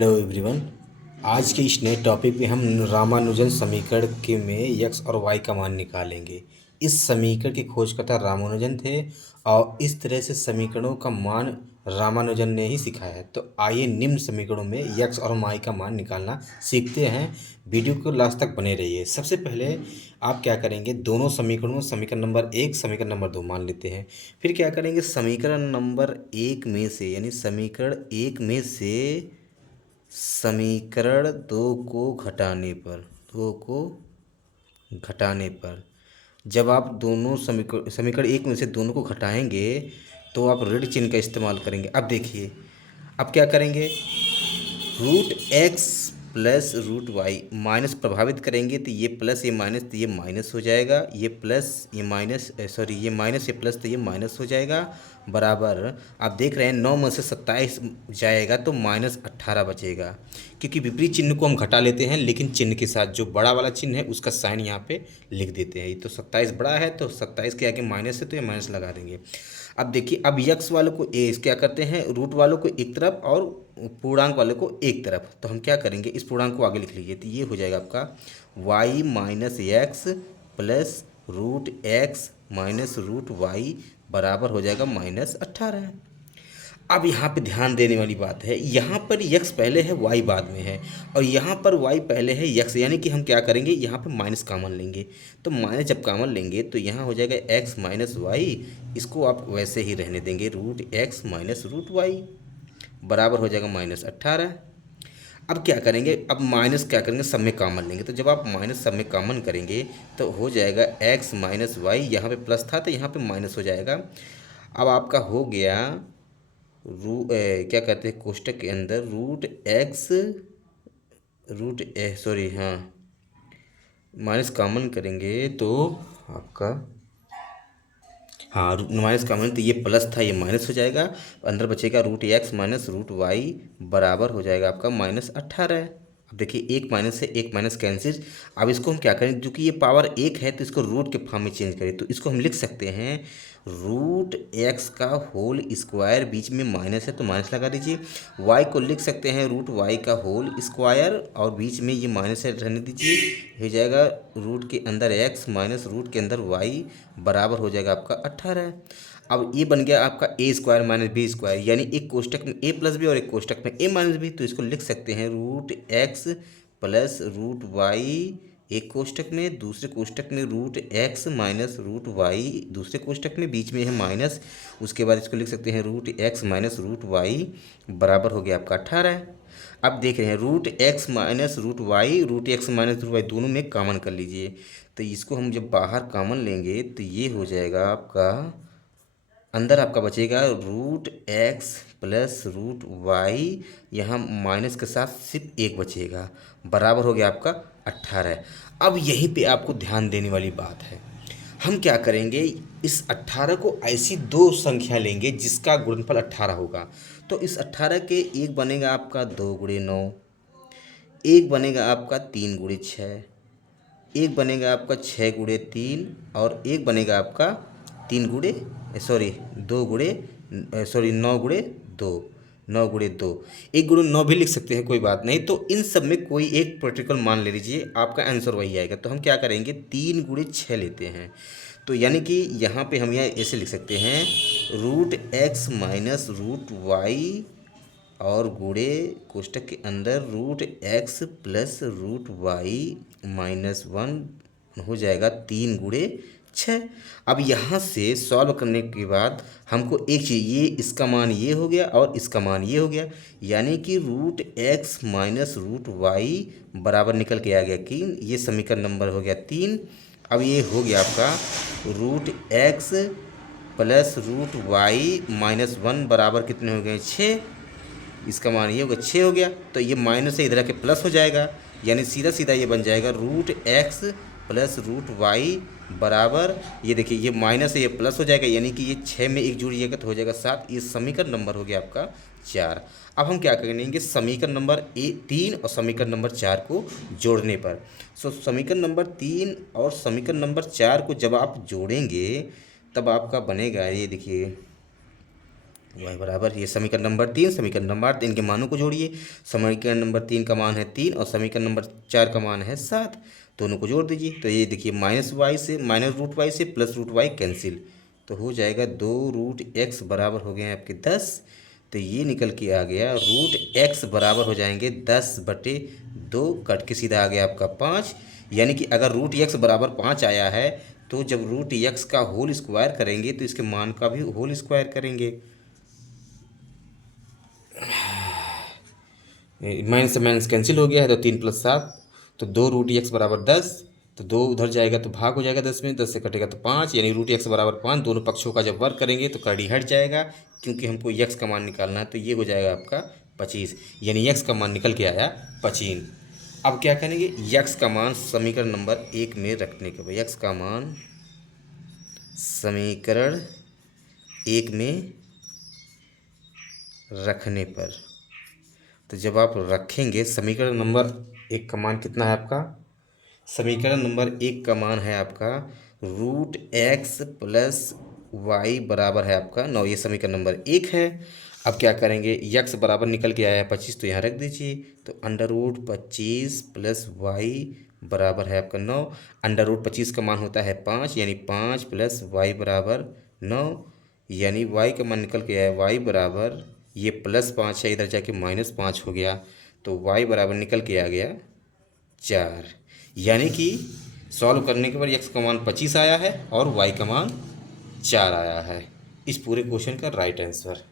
Hello everyone. आज के इस नए टॉपिक में हम रामानुजन समीकरण के में x और y का मान निकालेंगे। इस समीकरण की खोजकर्ता रामानुजन थे और इस तरह से समीकरणों का मान रामानुजन ने ही सिखाया है। तो आइए निम्न समीकरणों में x और y का मान निकालना सीखते हैं। वीडियो को लास्ट तक बने रहिए। सबसे पहले आप क्या करेंगे, दोनों समीकरणों समीकरण नंबर 1 समीकरण नंबर 2 मान लेते हैं। फिर क्या करेंगे, समीकरण नंबर 1 में से यानी समीकरण 1 में से समीकरण दो को घटाने पर जब आप दोनों समीकरण एक में से दोनों को घटाएंगे तो आप ऋण चिन्ह का इस्तेमाल करेंगे। अब देखिए, अब क्या करेंगे, root x plus root y minus प्रभावित करेंगे तो ये प्लस ये माइनस तो ये माइनस हो जाएगा, ये प्लस ये माइनस सॉरी ये माइनस ये प्लस तो ये माइनस हो जाएगा, बराबर। आप देख रहे हैं 9 में से 27 जाएगा तो -18 बचेगा, क्योंकि विपरीत चिन्ह को हम घटा लेते हैं लेकिन चिन्ह के साथ जो बड़ा वाला चिन्ह है उसका साइन यहाँ पे लिख देते हैं। ये तो 27 बड़ा है तो 27 के आगे माइनस है तो ये माइनस लगा देंगे। अब देखिए, अब यक्स वालों को क्या करते हैं, रूट वालों को एक तरफ और पूर्णांक वाले को एक तरफ। तो हम क्या करेंगे, इस पूर्णांक को आगे लिख लीजिए तो ये हो जाएगा आपका y minus x plus root x minus root y बराबर हो जाएगा -18। अब यहाँ पे ध्यान देने वाली बात है, यहाँ पर x पहले है y बाद में है और यहाँ पर y पहले है x, यानी कि हम क्या करेंगे, यहाँ पे माइनस कॉमन लेंगे। तो माइनस जब कॉमन लेंगे तो यहाँ हो जाएगा x माइनस वाई, इसको आप वैसे ही रहने देंगे, root x minus root y बराबर हो जाएगा -18। अब क्या करेंगे, अब माइनस क्या करेंगे, सब में कॉमन लेंगे। तो जब आप माइनस सब में कॉमन करेंगे तो हो जाएगा x माइनस वाई, यहाँ पे प्लस था तो यहाँ पे माइनस हो जाएगा। अब आपका हो गया क्या कहते हैं कोष्टक के अंदर रूट एक्स रूट सॉरी हाँ, माइनस कॉमन करेंगे तो आपका हाँ माइनस कॉमन तो ये प्लस था ये माइनस हो जाएगा, अंदर बचेगा root x minus root y बराबर हो जाएगा आपका -18। अब देखिए एक माइनस से एक माइनस कैंसिल। अब इसको हम क्या करें, क्योंकि ये पावर एक है तो इसको रूट के फॉर्म में चेंज करें तो इसको हम लिख सकते हैं रूट एक्स का होल स्क्वायर, बीच में माइनस है तो माइनस लगा दीजिए। वाई को लिख सकते हैं रूट वाई का होल स्क्वायर और बीच में ये माइनस है रहने दीजिए, हो जाएगा रूट के अंदर एक्स माइनस रूट के अंदर वाई बराबर हो जाएगा आपका 18। अब ये बन गया आपका ए स्क्वायर माइनस बी स्क्वायर, यानी एक कोष्टक में ए प्लस बी और एक कोष्टक में ए माइनस बी, तो इसको लिख सकते हैं root x plus root y एक कोष्टक में, दूसरे कोष्टक में root x minus root y दूसरे कोष्टक में, बीच में है माइनस, उसके बाद इसको लिख सकते हैं root x minus root y बराबर हो गया आपका 18। अब देख रहे हैं root x minus root x minus root y दोनों में कॉमन कर लीजिए। तो इसको हम जब बाहर कॉमन लेंगे तो ये हो जाएगा आपका, अंदर आपका बचेगा root x plus root y, यहाँ माइनस के साथ सिर्फ एक बचेगा बराबर हो गया आपका 18। अब यहीं पे आपको ध्यान देने वाली बात है, हम क्या करेंगे, इस 18 को ऐसी दो संख्या लेंगे जिसका गुणनफल 18 होगा। तो इस 18 के एक बनेगा आपका 2 × 9, एक बनेगा आपका 3 × 6, एक बनेगा आपका 6 × 3 और एक बनेगा आपका 9 × 2, 9 × 2, एक गुणे 9 भी लिख सकते हैं, कोई बात नहीं। तो इन सब में कोई एक पर्टिकुलर मान ले लीजिए, आपका आंसर वही आएगा। तो हम क्या करेंगे, 3 × 6 लेते हैं। तो यानी कि यहाँ पे हम यहाँ ऐसे लिख सकते हैं root x minus root y और गुणे कोष्टक के अंदर root x plus root y -1 हो जाएगा 3 × 6। अब यहाँ से सॉल्व करने के बाद हमको एक चीज़, ये इसका मान ये हो गया और इसका मान ये हो गया, यानी कि root x minus root y बराबर निकल के आ गया कि ये समीकरण नंबर हो गया 3। अब ये हो गया आपका root x plus root y -1 बराबर कितने हो गए 6, इसका मान ये होगा 6 हो गया। तो ये माइनस से इधर आके प्लस हो जाएगा, यानी सीधा सीधा ये बन जाएगा root x plus root y बराबर, ये देखिए ये माइनस से ये प्लस हो जाएगा, यानी कि ये 6 में एक जुड़िएगा तो हो जाएगा 7। ये समीकरण नंबर हो गया आपका 4। अब हम क्या करेंगे, समीकरण नंबर 3 और समीकरण नंबर 4 को जोड़ने पर, समीकरण नंबर 3 और समीकरण नंबर 4 को जब आप जोड़ेंगे तब आपका बनेगा, ये देखिए y बराबर, ये समीकरण नंबर 3, समीकरण नंबर 3 के मानों को जोड़िए। समीकरण नंबर 3 का मान है 3 और समीकरण नंबर 4 का मान है 7, दोनों को जोड़ दीजिए। तो ये देखिए माइनस वाई से माइनस रूट वाई से प्लस रूट वाई कैंसिल, तो हो जाएगा 2√x बराबर हो गए हैं आपके 10। तो ये निकल के आ गया √x बराबर हो जाएंगे 10/2, कट के सीधा आ गया आपका 5। यानी कि अगर √x बराबर 5 आया है तो जब √x का होल स्क्वायर करेंगे तो इसके मान का भी होल स्क्वायर करेंगे। माइनस से माइनस कैंसिल हो गया है तो 3 + 7, तो 2√x बराबर 10, तो 2 उधर जाएगा तो भाग हो जाएगा 10 में, 10 से कटेगा तो 5, यानी √x बराबर 5। दोनों पक्षों का जब वर्क करेंगे तो कड़ी हट जाएगा, क्योंकि हमको x का मान निकालना है, तो ये हो जाएगा आपका 25, यानी x का मान निकल के आया 25। अब क्या करेंगे, x का मान समीकरण नंबर 1 में रखने के बाद x का मान समीकरण 1 में रखने पर, तो जब आप रखेंगे समीकरण नंबर 1 का मान कितना है आपका, समीकरण नंबर 1 का मान है आपका √x + y बराबर है आपका 9, ये समीकरण नंबर 1 है। अब क्या करेंगे, x बराबर निकल के आया है 25, तो यहाँ रख दीजिए। तो √25 + y बराबर है आपका 9। √25 का मान होता है 5, यानी 5 + y बराबर 9, यानी y का मान निकल के आया है y बराबर, ये +5 है, इधर जाके -5 हो गया, तो y बराबर निकल के आ गया 4। यानी कि सॉल्व करने के बाद x का मान 25 आया है और y का मान 4 आया है। इस पूरे क्वेश्चन का राइट आंसर।